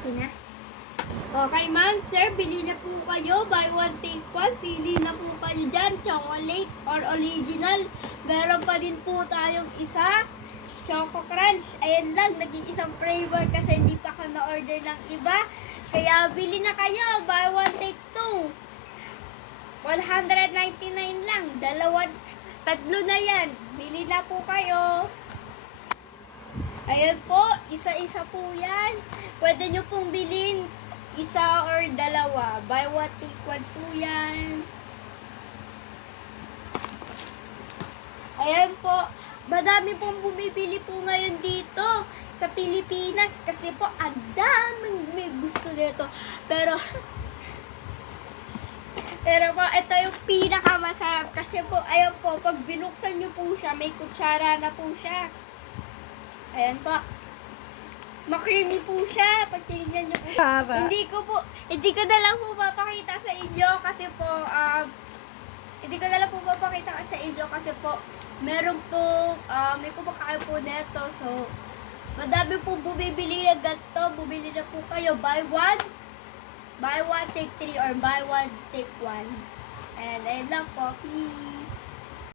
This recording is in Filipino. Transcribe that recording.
Okay na. Okay, ma'am, sir, bili na po kayo. Buy one, take one. Pili na po kayo dyan. Chocolate or original. Meron pa din po tayong isa. Choco Crunch. Ayan lang, naging isang flavor kasi hindi pa ako na-order ng iba. Kaya bili na kayo. Buy one, take two. 199 lang. Tatlo na yan. Bili na po kayo. Ayan po, isa-isa po yan. Pwede nyo pong bilhin isa or dalawa. Buy one, take one po yan. Ayan po, madami pong bumibili po ngayon dito sa Pilipinas kasi po ang daming may gusto nito. Pero po, ito yung pinakamasarap kasi po, ayan po, pag binuksan nyo po siya, may kutsara na po siya. Ayan po. Ma-creamy po siya. Pag tinignan nyo po. Hindi ko na lang po papakita sa inyo kasi po, meron po, may kumakain po neto. So, madami po bumibili na ganito. Bumili na po kayo. Buy one, take three or buy one, take one. And ayun lang po. Peace.